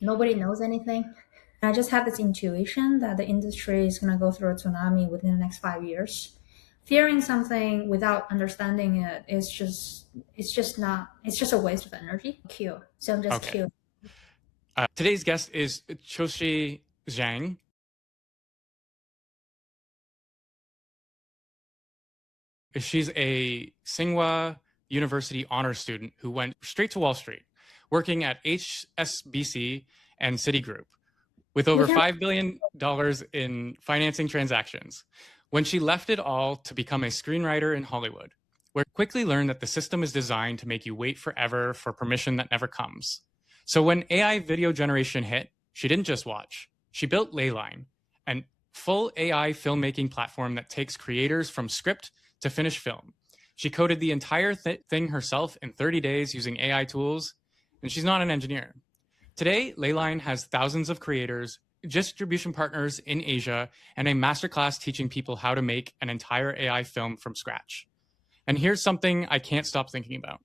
Nobody knows anything. I just have this intuition that the industry is going to go through a tsunami within the next 5 years. Fearing something without understanding it is it's just a waste of energy. Q. So I'm just Okay. Q. Today's guest is Qiushi Zhang. She's a Tsinghua University honors student who went straight to Wall Street, working at HSBC and Citigroup with We over can. $5 billion in financing transactions. When she left it all to become a screenwriter in Hollywood, where quickly learned that the system is designed to make you wait forever for permission that never comes. So when AI video generation hit, she didn't just watch. She built Leyline, an full AI filmmaking platform that takes creators from script to finished film. She coded the entire thing herself in 30 days using AI tools, and she's not an engineer. Today, Leyline has thousands of creators, distribution partners in Asia, and a masterclass teaching people how to make an entire AI film from scratch. And here's something I can't stop thinking about.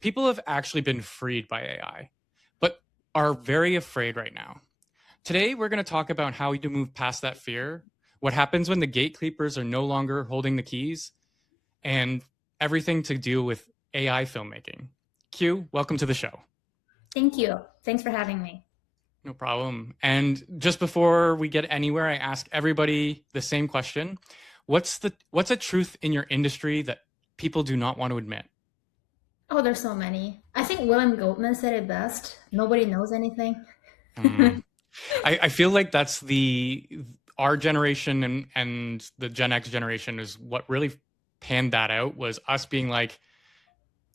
People have actually been freed by AI, but are very afraid right now. Today, we're going to talk about how to move past that fear, what happens when the gatekeepers are no longer holding the keys, and everything to do with AI filmmaking. Q, welcome to the show. Thank you. Thanks for having me. No problem. And just before we get anywhere, I ask everybody the same question. What's a truth in your industry that people do not want to admit? Oh, there's so many. I think William Goldman said it best. Nobody knows anything. Mm. I feel like that's our generation and the Gen X generation is what really panned that out, was us being like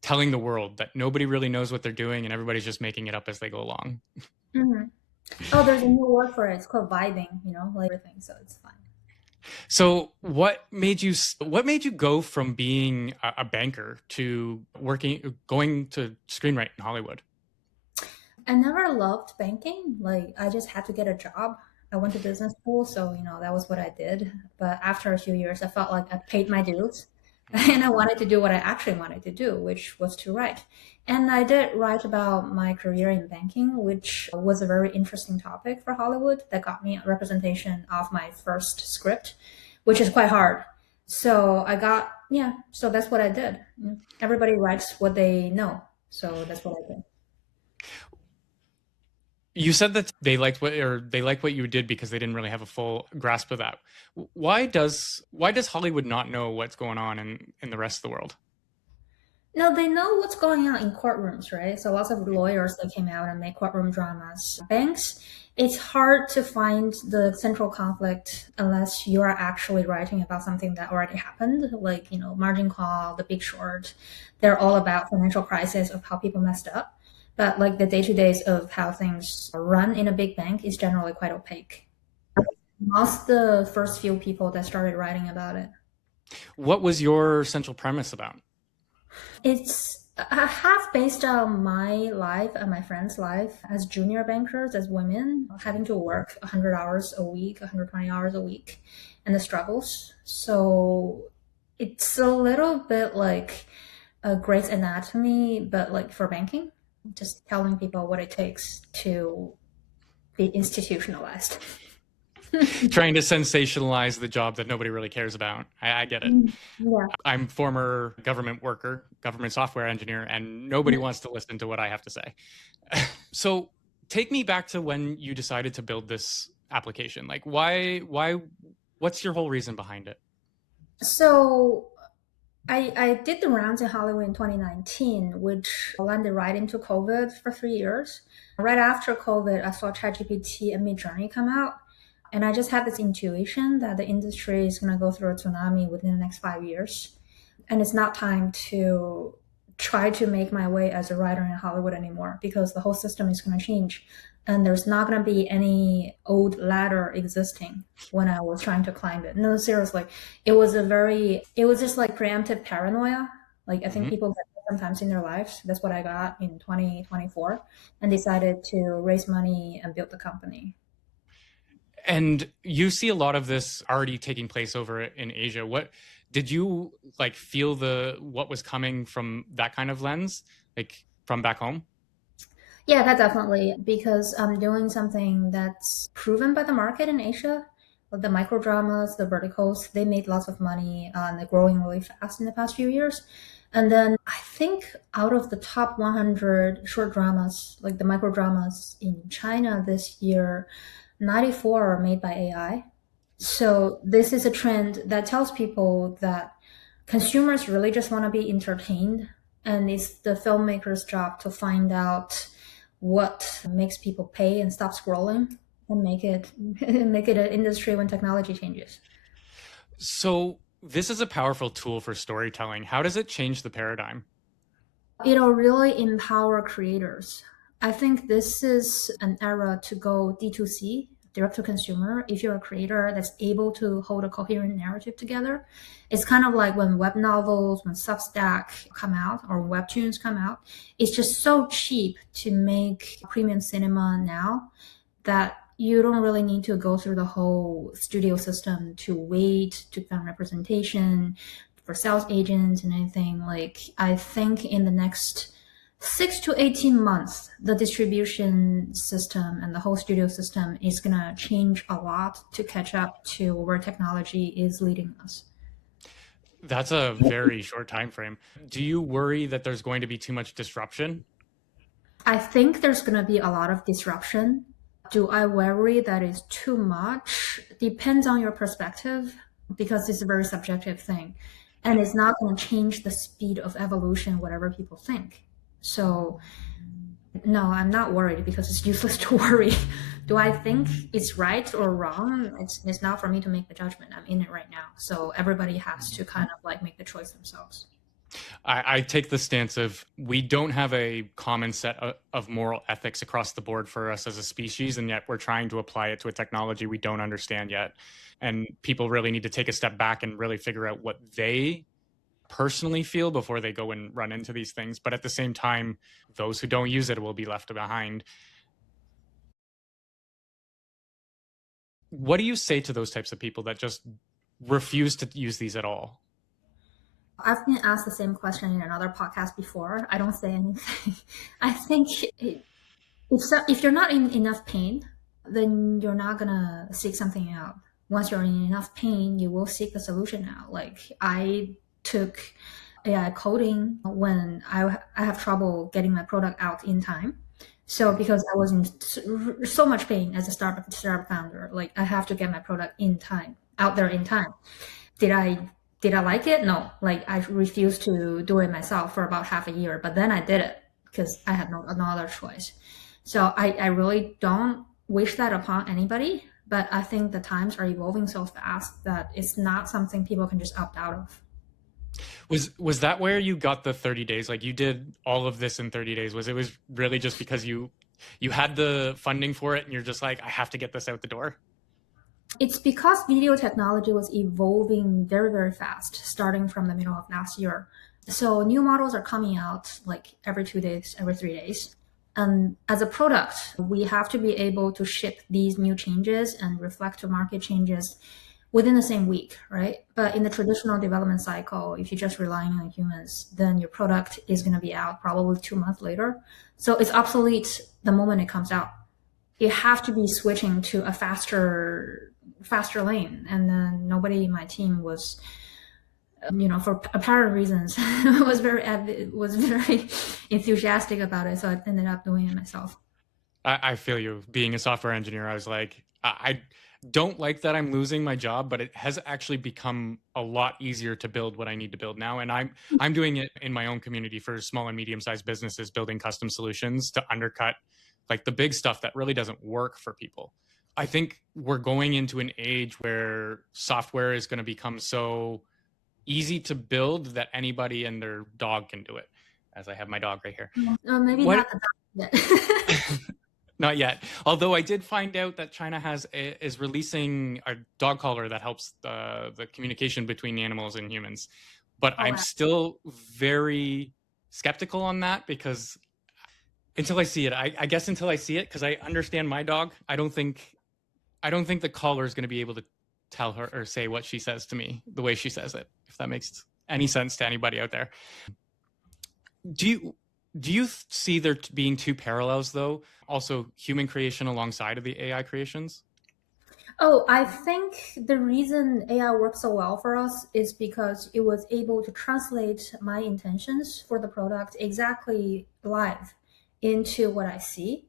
telling the world that nobody really knows what they're doing and everybody's just making it up as they go along. Hmm. Oh, there's a new word for it. It's called vibing, like everything. So it's fine. So what made you go from being a banker to going to screenwrite in Hollywood? I never loved banking. Like, I just had to get a job. I went to business school, so that was what I did. But after a few years, I felt like I paid my dues, and I wanted to do what I actually wanted to do, which was to write. And I did write about my career in banking, which was a very interesting topic for Hollywood that got me a representation of my first script, which is quite hard. So I got, yeah, so that's what I did. Everybody writes what they know. So that's what I did. You said that they liked what you did because they didn't really have a full grasp of that. Why does Hollywood not know what's going on in the rest of the world? No, they know what's going on in courtrooms, right? So lots of lawyers that came out and make courtroom dramas. Banks, it's hard to find the central conflict unless you are actually writing about something that already happened, like, Margin Call, The Big Short. They're all about financial crisis of how people messed up. But like the day-to-days of how things are run in a big bank is generally quite opaque. Lost the first few people that started writing about it. What was your central premise about? It's half based on my life and my friends' life as junior bankers, as women, having to work 100 hours a week, 120 hours a week, and the struggles. So it's a little bit like a Grey's Anatomy, but like for banking, just telling people what it takes to be institutionalized. Trying to sensationalize the job that nobody really cares about. I get it. Yeah. I'm former government worker, government software engineer, and nobody wants to listen to what I have to say. So take me back to when you decided to build this application. Like what's your whole reason behind it? So I did the rounds in Hollywood in 2019, which landed right into COVID for 3 years. Right after COVID, I saw ChatGPT and Midjourney come out, and I just had this intuition that the industry is going to go through a tsunami within the next 5 years, and it's not time to try to make my way as a writer in Hollywood anymore because the whole system is going to change, and there's not going to be any old ladder existing when I was trying to climb it. No, seriously, it was just like preemptive paranoia. Like, I think Mhm. people get that sometimes in their lives. That's what I got in 2024, and decided to raise money and build the company. And you see a lot of this already taking place over in Asia. What did you like feel what was coming from that kind of lens, like from back home? Yeah, that definitely, because I'm doing something that's proven by the market in Asia. The micro dramas, the verticals, they made lots of money and they're growing really fast in the past few years. And then I think out of the top 100 short dramas, like the micro dramas in China this year, 94 are made by AI. So this is a trend that tells people that consumers really just want to be entertained, and it's the filmmaker's job to find out what makes people pay and stop scrolling and make it make it an industry when technology changes. So this is a powerful tool for storytelling. How does it change the paradigm? It'll really empower creators. I think this is an era to go D2C, direct to consumer. If you're a creator that's able to hold a coherent narrative together, it's kind of like when web novels, when Substack come out or webtoons come out. It's just so cheap to make premium cinema now that you don't really need to go through the whole studio system to wait to find representation for sales agents and anything. Like, I think in the next 6 to 18 months, the distribution system and the whole studio system is gonna change a lot to catch up to where technology is leading us. That's a very short time frame. Do you worry that there's going to be too much disruption? I think there's going to be a lot of disruption. Do I worry that is too much? Depends on your perspective because it's a very subjective thing. And it's not going to change the speed of evolution, whatever people think. So, no, I'm not worried because it's useless to worry. Do I think it's right or wrong? It's not for me to make the judgment. I'm in it right now. So, everybody has to kind of like make the choice themselves. I take the stance of we don't have a common set of moral ethics across the board for us as a species, and yet we're trying to apply it to a technology we don't understand yet. And people really need to take a step back and really figure out what they personally feel before they go and run into these things. But at the same time, those who don't use it will be left behind. What do you say to those types of people that just refuse to use these at all? I've been asked the same question in another podcast before. I don't say anything. I think if you're not in enough pain, then you're not gonna seek something out. Once you're in enough pain, you will seek the solution out. Like I took AI coding when I have trouble getting my product out in time. So because I was in so much pain as a startup founder, like I have to get my product in time, out there in time. Did I did I like it? No. Like I refused to do it myself for about half a year, but then I did it because I had no other choice. So I really don't wish that upon anybody, but I think the times are evolving so fast that it's not something people can just opt out of. Was that where you got the 30 days? Like you did all of this in 30 days? Was really just because you had the funding for it and you're just like, I have to get this out the door? It's because video technology was evolving very, very fast, starting from the middle of last year. So new models are coming out like every 2 days, every 3 days. And as a product, we have to be able to ship these new changes and reflect to market changes within the same week, right? But in the traditional development cycle, if you're just relying on humans, then your product is going to be out probably 2 months later. So it's obsolete the moment it comes out. You have to be switching to a faster lane, and then nobody in my team was, for apparent reasons, was very enthusiastic about it, so I ended up doing it myself. I feel you. Being a software engineer, I was like, I don't like that I'm losing my job, but it has actually become a lot easier to build what I need to build now. And I'm doing it in my own community for small and medium-sized businesses, building custom solutions to undercut like the big stuff that really doesn't work for people. I think we're going into an age where software is going to become so easy to build that anybody and their dog can do it. As I have my dog right here. Maybe What not the yet. Not yet. Although I did find out that China is releasing a dog collar that helps the communication between animals and humans. But Oh I'm wow. still very skeptical on that because until I see it, I guess until I see it, because I understand my dog, I don't think the collar is going to be able to tell her or say what she says to me the way she says it. If that makes any sense to anybody out there. Do you Do you see there being two parallels, though? Also, human creation alongside of the AI creations? Oh, I think the reason AI works so well for us is because it was able to translate my intentions for the product exactly live into what I see.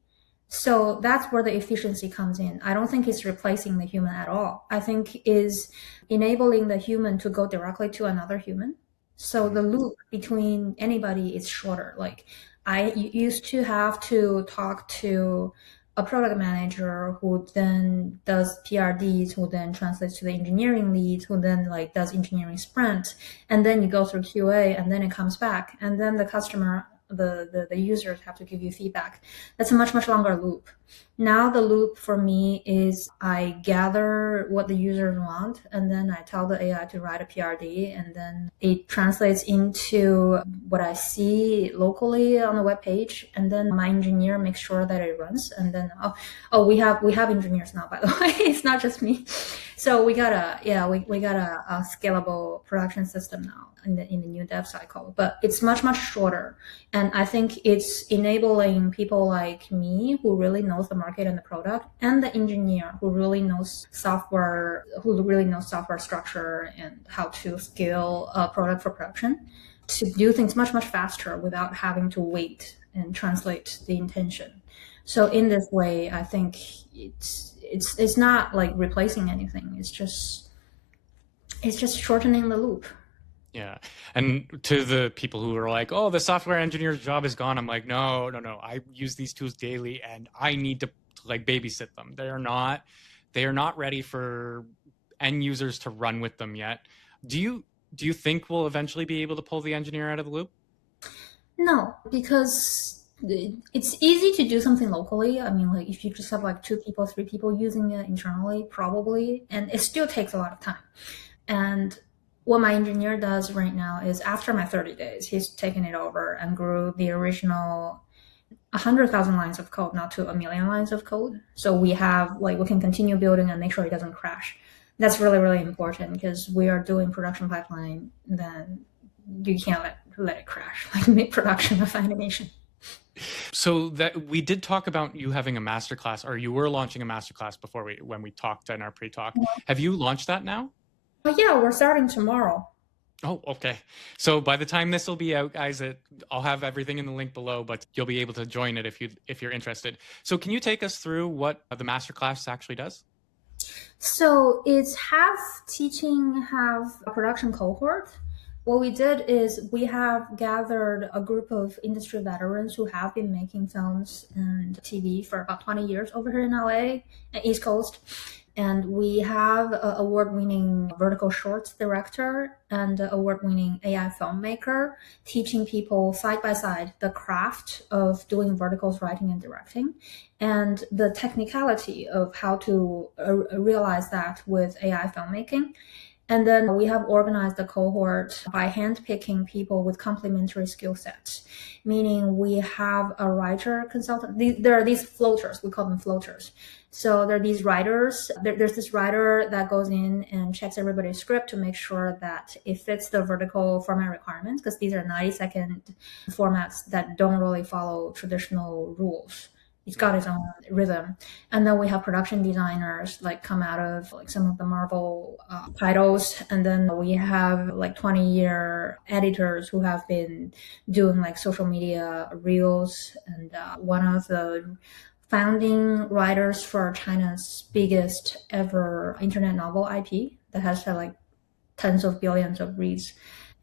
So that's where the efficiency comes in. I don't think it's replacing the human at all. I think is enabling the human to go directly to another human. So the loop between anybody is shorter. Like I used to have to talk to a product manager who then does PRDs, who then translates to the engineering lead, who then like does engineering sprint, and then you go through QA, and then it comes back, and then the customer, the users have to give you feedback. That's a much longer loop. Now the loop for me is I gather what the users want, and then I tell the AI to write a PRD, and then it translates into what I see locally on the web page, and then my engineer makes sure that it runs. And then we have engineers now, by the way. It's not just me. So we got a scalable production system now in the new dev cycle, but it's much shorter. And I think it's enabling people like me who really knows the market and the product, and the engineer who really knows software structure and how to scale a product for production, to do things much faster without having to wait and translate the intention. So in this way, I think it's not like replacing anything. It's just shortening the loop. Yeah. And to the people who are like, oh, the software engineer's job is gone, I'm like, no, no, no. I use these tools daily and I need to like babysit them. They are not ready for end users to run with them yet. Do you think we'll eventually be able to pull the engineer out of the loop? No, because it's easy to do something locally. I mean, like if you just have like two people, three people using it internally, probably, and it still takes a lot of time. And what my engineer does right now is after my 30 days, he's taken it over and grew the original 100,000 lines of code, not to a million lines of code. So we can continue building and make sure it doesn't crash. That's really important because we are doing production pipeline. Then you can't let it crash, like mid production of animation. So that we did talk about you having a masterclass, or you were launching a masterclass before when we talked in our pre-talk. Have you launched that now? But yeah, we're starting tomorrow. Oh, okay. So by the time this will be out, guys, I'll have everything in the link below, but you'll be able to join it if you're interested. So can you take us through what the masterclass actually does? So it's half teaching, half a production cohort. What we did is we have gathered a group of industry veterans who have been making films and TV for about 20 years over here in LA and East Coast. And we have an award-winning vertical shorts director and an award-winning AI filmmaker teaching people side by side the craft of doing verticals, writing, and directing, and the technicality of how to realize that with AI filmmaking. And then we have organized the cohort by handpicking people with complementary skill sets, meaning we have a writer consultant. There are these floaters, we call them floaters. So there are these writers. There's this writer that goes in and checks everybody's script to make sure that it fits the vertical format requirements, because these are 90-second formats that don't really follow traditional rules. It's got its own rhythm. And then we have production designers like come out of like some of the Marvel titles. And then we have like 20-year editors who have been doing like social media reels. And one of the founding writers for China's biggest ever internet novel IP that has had like tens of billions of reads.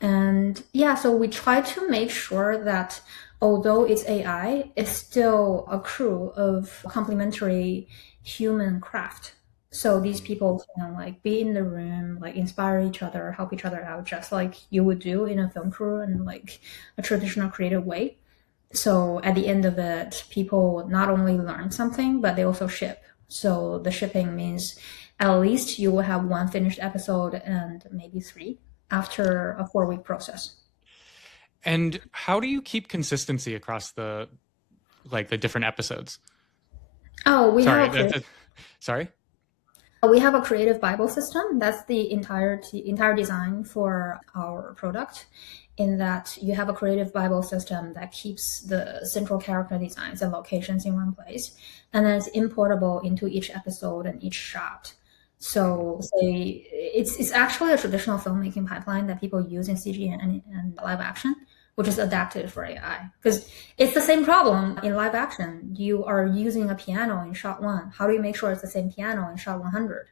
And yeah, so we try to make sure that although it's AI, it's still a crew of complementary human craft. So these people can like be in the room, like inspire each other, help each other out, just like you would do in a film crew and like a traditional creative way. So at the end of it, people not only learn something, but they also ship. So the shipping means at least you will have one finished episode and maybe three after a 4-week process. And how do you keep consistency across the different episodes? Oh, we have Sorry, a creative. sorry. We have a creative Bible system. That's the entire design for our product. In that you have a creative Bible system that keeps the central character designs and locations in one place, and then it's importable into each episode and each shot. So, say it's actually a traditional filmmaking pipeline that people use in CG and live action, which is adapted for AI. Because it's the same problem in live action. You are using a piano in shot one. How do you make sure it's the same piano in shot 100?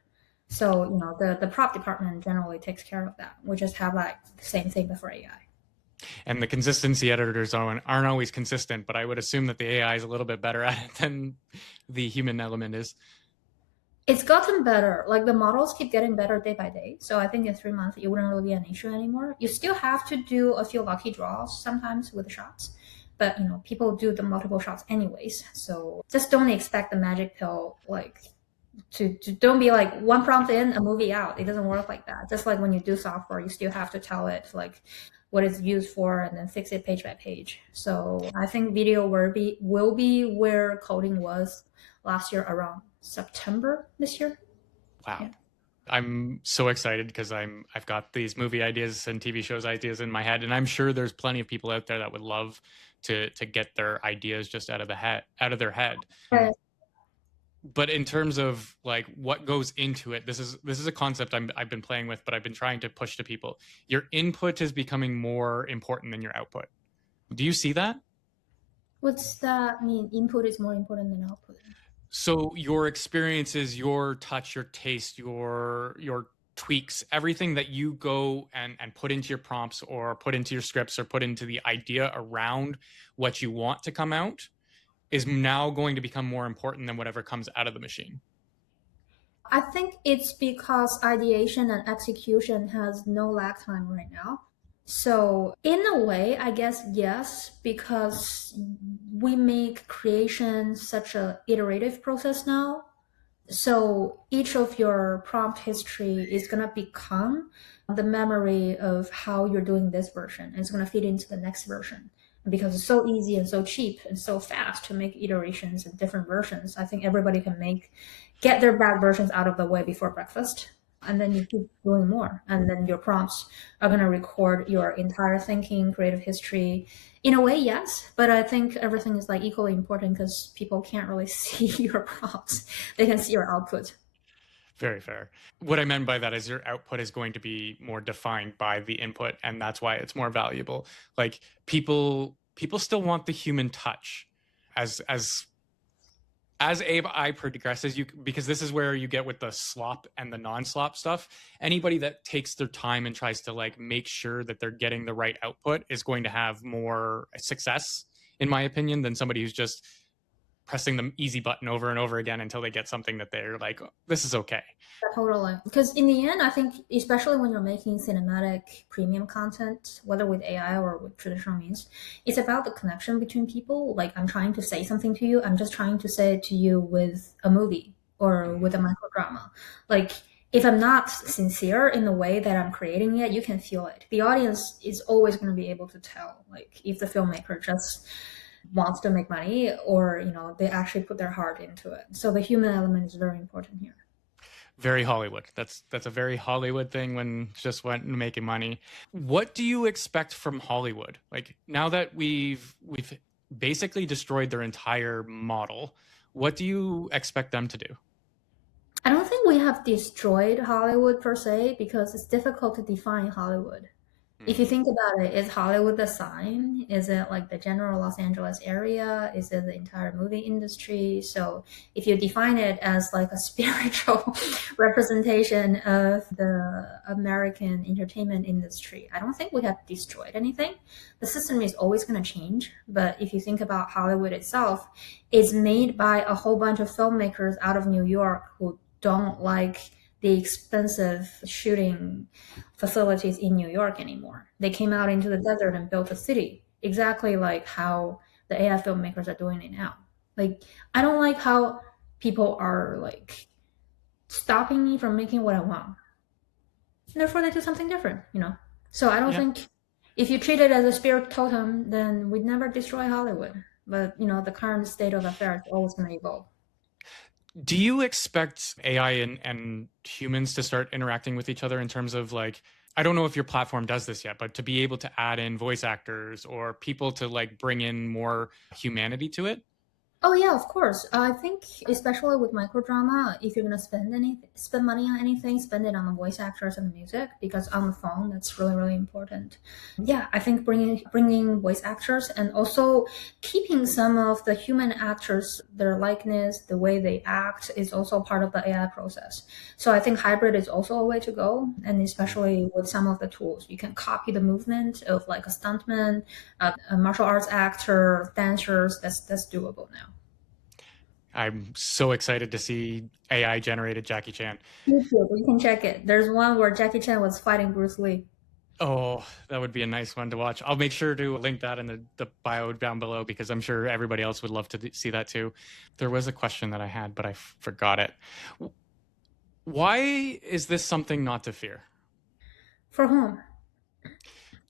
So, the prop department generally takes care of that. We just have like the same thing but for AI. And the consistency editors aren't always consistent, but I would assume that the AI is a little bit better at it than the human element is. It's gotten better. Like the models keep getting better day by day. So I think in 3 months, it wouldn't really be an issue anymore. You still have to do a few lucky draws sometimes with the shots, but people do the multiple shots anyways. So just don't expect the magic pill, like to don't be like one prompt in, a movie out. It doesn't work like that. Just like when you do software, you still have to tell it like what it's used for and then fix it page by page. So I think video will be where coding was last year around September this year. Wow. Yeah. I'm so excited because I've got these movie ideas and TV shows ideas in my head, and I'm sure there's plenty of people out there that would love to get their ideas just out of their head. Right. But in terms of like what goes into it, this is a concept I've been playing with, but I've been trying to push to people. Your input is becoming more important than your output. Do you see that? What's that mean? Input is more important than output. So your experiences, your touch, your taste, your tweaks, everything that you go and put into your prompts or put into your scripts or put into the idea around what you want to come out is now going to become more important than whatever comes out of the machine. I think it's because ideation and execution has no lag time right now. So, in a way, I guess yes, because we make creation such a iterative process now. So each of your prompt history is going to become the memory of how you're doing this version. And it's going to feed into the next version. And because it's so easy and so cheap and so fast to make iterations and different versions, I think everybody can get their bad versions out of the way before breakfast. And then you keep doing more. And then your prompts are going to record your entire thinking, creative history. In a way, yes, but I think everything is like equally important because people can't really see your prompts. They can see your output. Very fair. What I meant by that is your output is going to be more defined by the input, and that's why it's more valuable. Like people still want the human touch as AI progresses, because this is where you get with the slop and the non-slop stuff. Anybody that takes their time and tries to like make sure that they're getting the right output is going to have more success, in my opinion, than somebody who's just pressing the easy button over and over again until they get something that they're like, oh, this is okay. Totally. Because in the end, I think, especially when you're making cinematic premium content, whether with AI or with traditional means, it's about the connection between people. Like, I'm trying to say something to you, I'm just trying to say it to you with a movie or with a microdrama. Like, if I'm not sincere in the way that I'm creating it, you can feel it. The audience is always going to be able to tell, like, if the filmmaker just wants to make money or, they actually put their heart into it. So the human element is very important here. Very Hollywood. That's a very Hollywood thing when just went making money. What do you expect from Hollywood? Like now that we've basically destroyed their entire model, what do you expect them to do? I don't think we have destroyed Hollywood per se because it's difficult to define Hollywood. If you think about it, is Hollywood the sign? Is it like the general Los Angeles area? Is it the entire movie industry? So if you define it as like a spiritual representation of the American entertainment industry, I don't think we have destroyed anything. The system is always going to change. But if you think about Hollywood itself, it's made by a whole bunch of filmmakers out of New York who don't like the expensive shooting facilities in New York anymore. They came out into the desert and built a city, exactly like how the AI filmmakers are doing it now. Like, I don't like how people are like stopping me from making what I want. And therefore, they do something different. So I don't Yeah. think if you treat it as a spirit totem, then we'd never destroy Hollywood. But the current state of affairs is always going to evolve. Do you expect AI and humans to start interacting with each other in terms of like, I don't know if your platform does this yet, but to be able to add in voice actors or people to like bring in more humanity to it? Oh yeah, of course. I think especially with microdrama, if you're gonna spend money on anything, spend it on the voice actors and the music because on the phone that's really really important. Yeah, I think bringing voice actors and also keeping some of the human actors, their likeness, the way they act is also part of the AI process. So I think hybrid is also a way to go, and especially with some of the tools, you can copy the movement of like a stuntman, a martial arts actor, dancers. That's doable now. I'm so excited to see AI generated Jackie Chan. YouTube, you can check it. There's one where Jackie Chan was fighting Bruce Lee. Oh, that would be a nice one to watch. I'll make sure to link that in the bio down below because I'm sure everybody else would love to see that too. There was a question that I had, but I forgot it. Why is this something not to fear? For whom?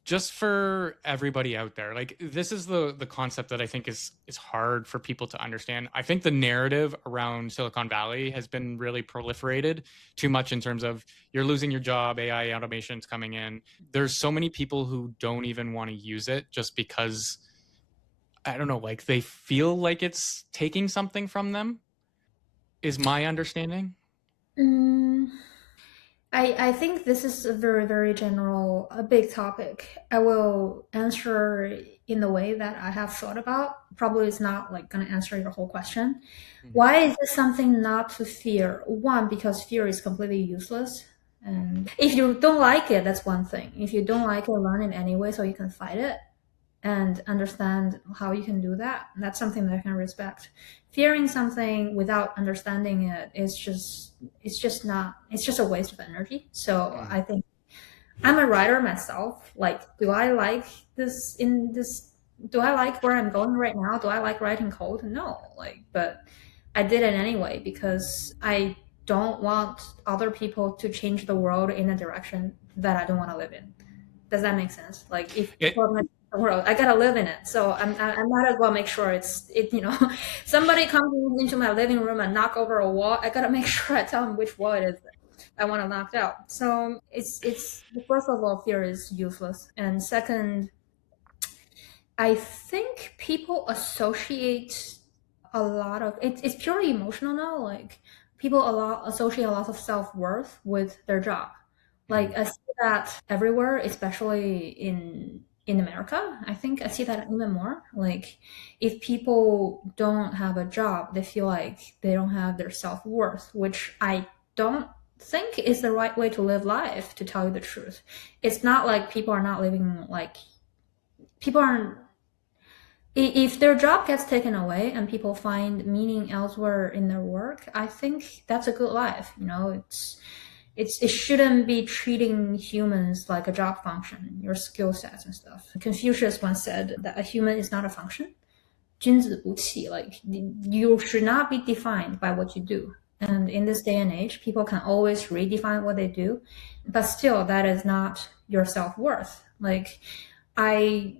Just for everybody out there, like this is the concept that I think is hard for people to understand. I think the narrative around Silicon Valley has been really proliferated too much in terms of you're losing your job, AI automation's coming in. There's so many people who don't even want to use it just because I don't know, like they feel like it's taking something from them, is my understanding. Mm, I think this is a very, very general, a big topic. I will answer in the way that I have thought about. Probably it's not like going to answer your whole question. Mhm. Why is this something not to fear? One, because fear is completely useless. And if you don't like it, that's one thing. If you don't like it, learn it anyway so you can fight it and understand how you can do that. That's something that I can respect. Fearing something without understanding it is just a waste of energy. So Mhm. I think I'm a writer myself. Like, do I like this in this do I like where I'm going right now? Do I like writing code? No. But I did it anyway because I don't want other people to change the world in a direction that I don't want to live in. Does that make sense? Like if It, people are like the world, I gotta live in it. So I might as well make sure somebody comes into my living room and knock over a wall. I gotta make sure I tell them which wall it is that I want to knock out. So it's first of all, fear is useless, and second, I think people associate a lot of it's purely emotional now. Like people associate a lot of self worth with their job. Mhm. Like I see that everywhere, especially in America. I think I see that even more. Like if people don't have a job, they feel like they don't have their self worth, which I don't think is the right way to live life. To tell you the truth, it's not like people are not living like people aren't if their job gets taken away and people find meaning elsewhere in their work, I think that's a good life. It shouldn't be treating humans like a job function, your skill sets and stuff. Confucius once said that a human is not a function. 君子不器, like you should not be defined by what you do. And in this day and age, people can always redefine what they do, but still, that is not your self worth. Like, I,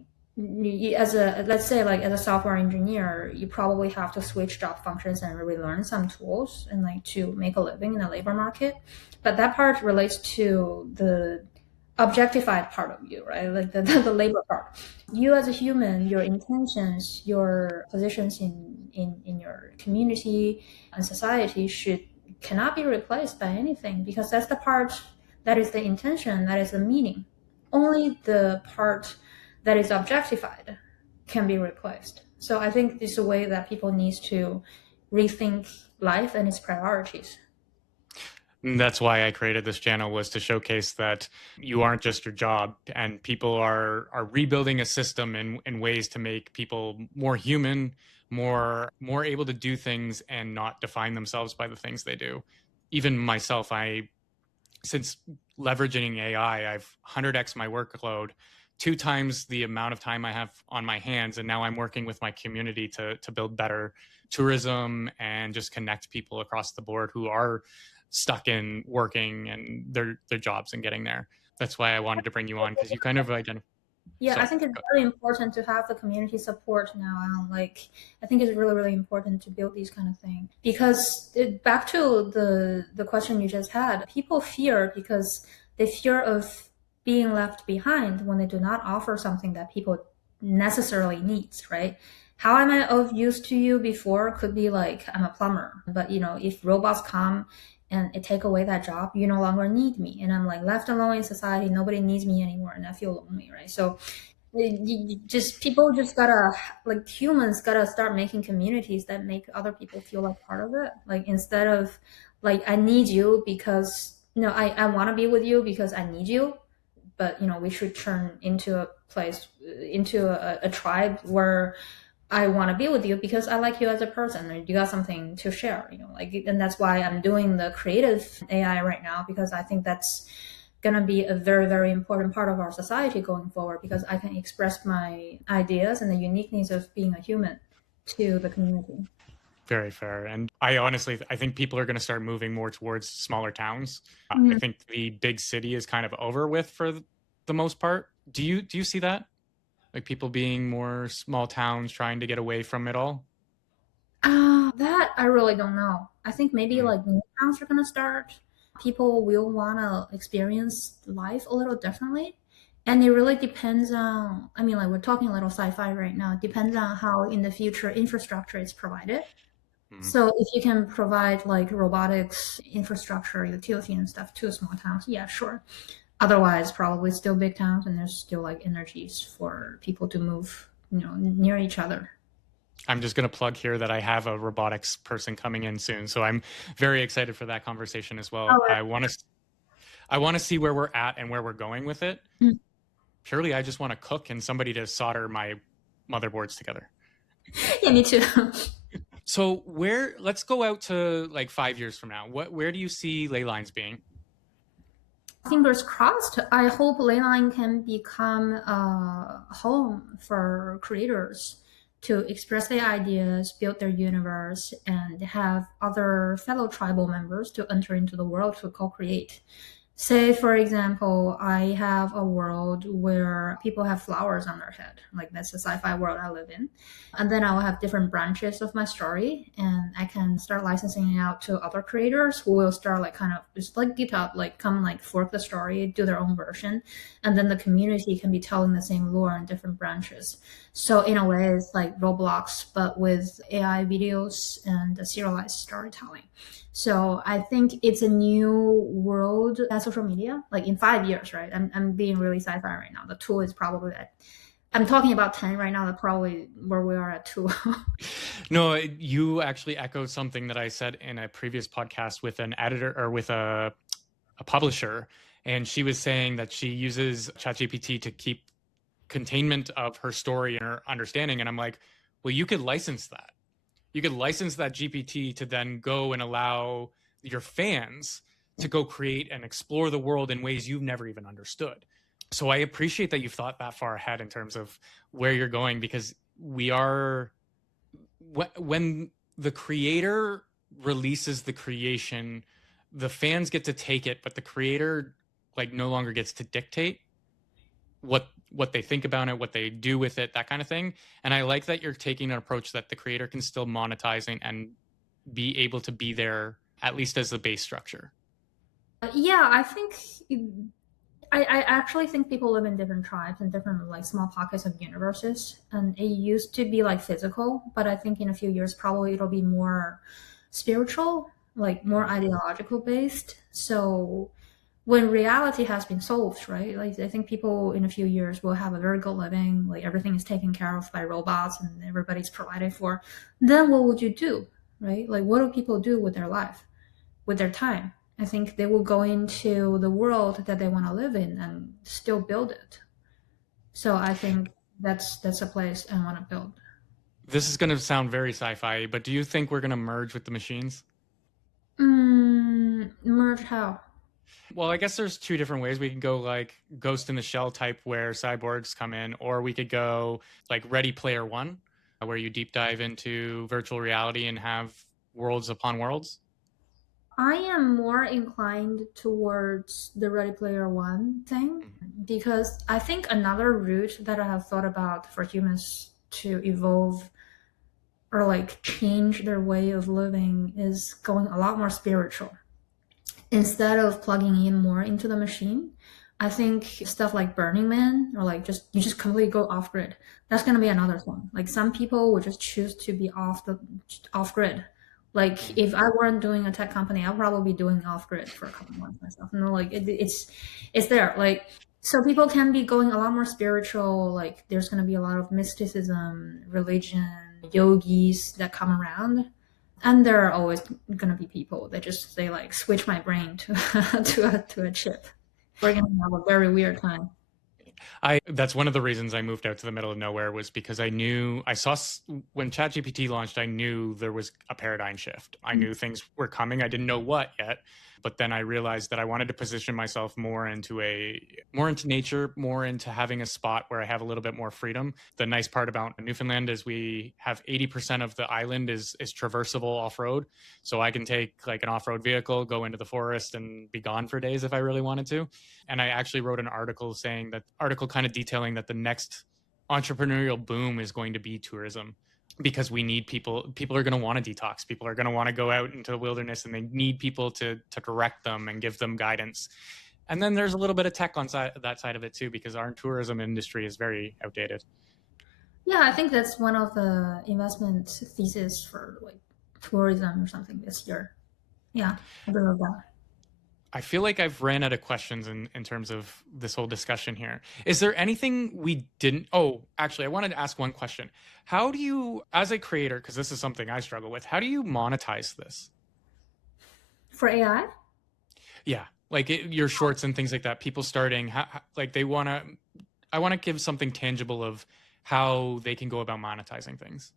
as a let's say like as a software engineer, you probably have to switch job functions and relearn some tools and like to make a living in the labor market. But that part relates to the objectified part of you, right? Like the labor part. You as a human, your intentions, your positions in your community and society cannot be replaced by anything because that's the part that is the intention, that is the meaning. Only the part that is objectified can be replaced. So I think this is a way that people need to rethink life and its priorities. That's why I created this channel, was to showcase that you aren't just your job, and people are rebuilding a system in ways to make people more human, more able to do things and not define themselves by the things they do. Even myself, I since leveraging AI, I've 100x my workload, two times the amount of time I have on my hands, and now I'm working with my community to build better tourism and just connect people across the board who are stuck in working and their jobs and getting there. That's why I wanted to bring you on, because you kind of identify. Yeah, I Sorry. think it's very important to have the community support now. And like, I think it's really, really important to build these kind of things because back to the question you just had, people fear because they fear of being left behind when they do not offer something that people necessarily needs, right? How am I of use to you before could be like I'm a plumber, but if robots come and it take away that job, you no longer need me, and I'm like left alone in society, nobody needs me anymore, and I feel lonely, right? So just people just gotta like humans gotta start making communities that make other people feel like part of it, like instead of like I need you because I want to be with you because I need you, but we should turn into a place, into a tribe where I want to be with you because I like you as a person and you got something to share, like, and that's why I'm doing the creative AI right now, because I think that's going to be a very, very important part of our society going forward, because I can express my ideas and the uniqueness of being a human to the community. Very fair. And I think people are going to start moving more towards smaller towns. I Mhm. think the big city is kind of over with for the most part. Do you see that? Like people being more small towns, trying to get away from it all? That I really don't know. I think maybe Mm, like new towns are gonna start. People will wanna experience life a little differently. And it really depends on, I mean, like we're talking a little sci-fi right now. It depends on how in the future infrastructure is provided. mm. So if you can provide like robotics infrastructure, utility and stuff to small towns, yeah, sure. Otherwise, probably still big towns, and there's still like energies for people to move, near each other. I'm just going to plug here that I have a robotics person coming in soon, so I'm very excited for that conversation as well. Oh, I want to see where we're at and where we're going with it. mm. Purely, I just want to cook and somebody to solder my motherboards together. Yeah, me too. So let's go out to like 5 years from now. Where do you see ley lines being? Fingers crossed. I hope Leyline can become a home for creators to express their ideas, build their universe, and have other fellow tribal members to enter into the world to co-create. Say, for example, I have a world where people have flowers on their head. Like that's the sci-fi world I live in. And then I will have different branches of my story, and I can start licensing it out to other creators who will start like kind of just like GitHub, like come like fork the story, do their own version, and then the community can be telling the same lore in different branches. So in a way, it's like Roblox, but with AI videos and the serialized storytelling. So I think it's a new world at social media, like in 5 years, right? I'm being really sci-fi right now. The tool is probably that. I'm talking about 10 right now, that's probably where we are at 2. No, you actually echoed something that I said in a previous podcast with an editor or with a publisher, and she was saying that she uses ChatGPT to keep containment of her story and her understanding. And I'm like, well, you could license that. You could license that GPT to then go and allow your fans to go create and explore the world in ways you've never even understood. So I appreciate that you've thought that far ahead in terms of where you're going, because we are when the creator releases the creation, the fans get to take it, but the creator like no longer gets to dictate what they think about it, what they do with it, that kind of thing. And I like that you're taking an approach that the creator can still monetize and be able to be there at least as the base structure. Yeah, I think I actually think people live in different tribes and different like small pockets of universes. And it used to be like physical, but I think in a few years probably it'll be more spiritual, like more ideological based. So when reality has been solved, right? Like I think people in a few years will have a very good living, like everything is taken care of by robots and everybody's provided for. Then what would you do? Right? Like what do people do with their life, with their time? I think they will go into the world that they want to live in and still build it. So I think that's a place I want to build. This is going to sound very sci-fi, but do you think we're going to merge with the machines? Merge how? Well, I guess there's two different ways. We could go like Ghost in the Shell type where cyborgs come in, or we could go like Ready Player One, where you deep dive into virtual reality and have worlds upon worlds. I am more inclined towards the Ready Player One thing Mhm. because I think another route that I have thought about for humans to evolve or like change their way of living is going a lot more spiritual. Instead of plugging in more into the machine, I think stuff like Burning Man or like just you just completely go off grid. That's gonna be another thing. Like some people would just choose to be off grid. Like Mhm. if I weren't doing a tech company, I'll probably be doing off grid for a couple months myself. You know, like it's there. Like so people can be going a lot more spiritual. Like there's gonna be a lot of mysticism, religion, yogis that come around, and there are always gonna be people that just they like switch my brain to to a chip. We're gonna have a very weird time. I that's one of the reasons I moved out to the middle of nowhere was because I saw when ChatGPT launched, I knew there was a paradigm shift. I knew things were coming. I didn't know what yet, but then I realized that I wanted to position myself more into nature, more into having a spot where I have a little bit more freedom. The nice part about Newfoundland is we have 80% of the island is traversable off road, so I can take like an off road vehicle, go into the forest, and be gone for days if I really wanted to. And I actually wrote an article saying that article kind of detailing that the next entrepreneurial boom is going to be tourism because we need people are going to want to detox, people are going to want to go out into the wilderness, and they need people to direct them and give them guidance. And then there's a little bit of tech on that side of it too, because our tourism industry is very outdated. Yeah, I think that's one of the investment thesis for like tourism or something this year. Yeah, I believe that. I feel like I've ran out of questions in terms of this whole discussion here. Is there anything we didn't? Oh, actually, I wanted to ask one question. How do you, as a creator, because this is something I struggle with, how do you monetize this? For AI? Yeah, like your shorts and things like that. People starting, like they want to, I want to give something tangible of how they can go about monetizing things.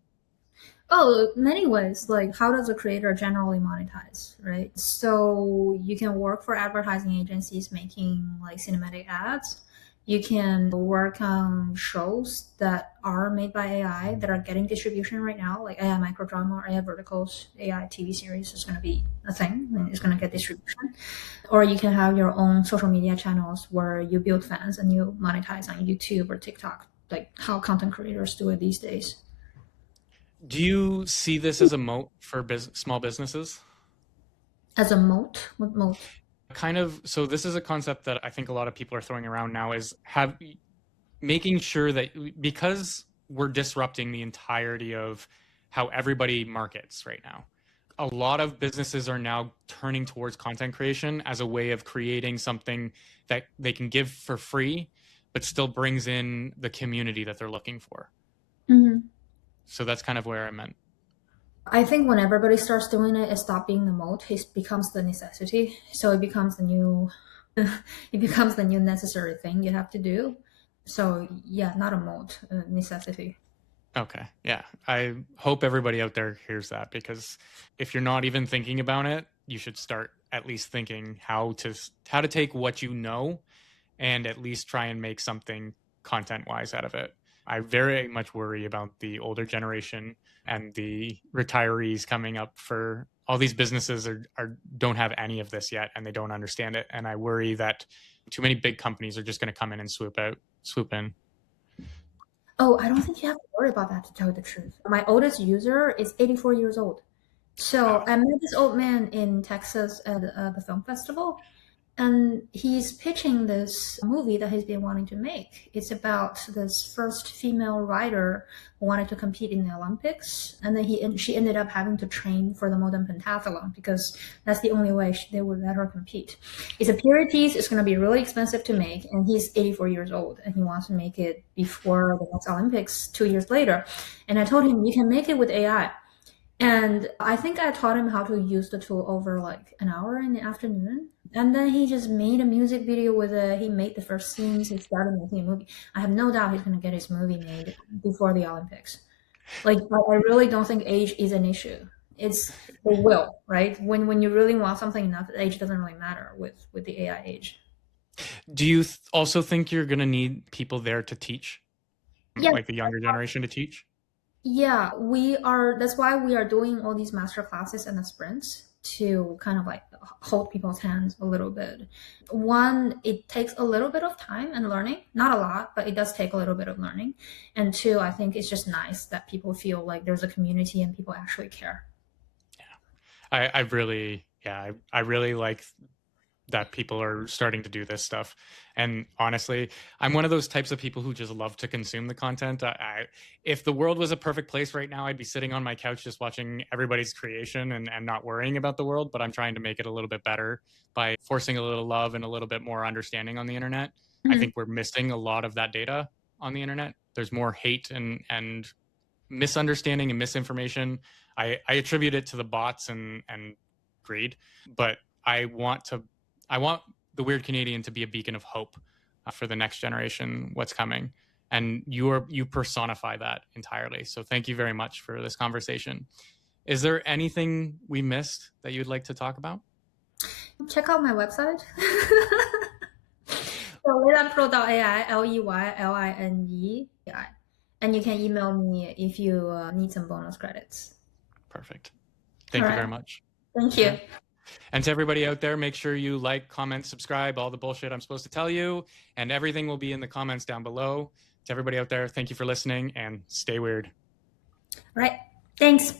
Oh, many ways. Like, how does a creator generally monetize, right? So you can work for advertising agencies making like cinematic ads. You can work on shows that are made by AI that are getting distribution right now, like AI microdrama, AI verticals, AI TV series is going to be a thing and it's going to get distribution. Or you can have your own social media channels where you build fans and you monetize on YouTube or TikTok, like how content creators do it these days. Do you see this as a moat for small businesses? As a moat? What moat? Kind of. So this is a concept that I think a lot of people are throwing around now is have making sure that because we're disrupting the entirety of how everybody markets right now, a lot of businesses are now turning towards content creation as a way of creating something that they can give for free but still brings in the community that they're looking for. Mhm. So that's kind of where I meant. I think when everybody starts doing it, it stops being the mode. It becomes the necessity. So it becomes the new, it becomes the new necessary thing you have to do. So yeah, not a mode, necessity. Okay. Yeah. I hope everybody out there hears that because if you're not even thinking about it, you should start at least thinking how to take what you know and at least try and make something content wise out of it. I very much worry about the older generation and the retirees coming up for all these businesses don't have any of this yet and they don't understand it. And I worry that too many big companies are just going to come in and swoop in. Oh, I don't think you have to worry about that to tell you the truth. My oldest user is 84 years old. So Wow. I met this old man in Texas at the film festival, and he's pitching this movie that he's been wanting to make. It's about this first female rider who wanted to compete in the Olympics, and then she ended up having to train for the modern pentathlon because that's the only way they would let her compete. It's a period piece. It's going to be really expensive to make, and he's 84 years old, and he wants to make it before the next Olympics 2 years later. And I told him you can make it with AI. And I think I taught him how to use the tool over like an hour in the afternoon. And then he just made a music video with it. He made the first scenes. He started making a movie. I have no doubt he's going to get his movie made before the Olympics. Like, I really don't think age is an issue. It's the will, right? When you really want something enough, age doesn't really matter with the AI age. Do you also think you're going to need people there to teach, Yeah, like the younger generation to teach? yeah, we are. That's why we are doing all these master classes and the sprints to kind of like hold people's hands a little bit. One, it takes a little bit of time and learning, not a lot, but it does take a little bit of learning. And two, I think it's just nice that people feel like there's a community and people actually care. Yeah, I really like that people are starting to do this stuff. And honestly, I'm one of those types of people who just love to consume the content. If the world was a perfect place right now, I'd be sitting on my couch just watching everybody's creation and not worrying about the world. But I'm trying to make it a little bit better by forcing a little love and a little bit more understanding on the internet. I think we're missing a lot of that data on the internet. There's more hate and misunderstanding and misinformation. I attribute it to the bots and greed, but I want the Weird Canadian to be a beacon of hope for the next generation, what's coming. And you personify that entirely. So thank you very much for this conversation. Is there anything we missed that you'd like to talk about? Check out my website. So leylinepro.ai, LEYLINE. And you can email me if you need some bonus credits. Perfect. Thank you very much. Thank you. And to everybody out there, make sure you like, comment, subscribe, all the bullshit I'm supposed to tell you, and everything will be in the comments down below. To everybody out there, thank you for listening and stay weird. All right. Thanks.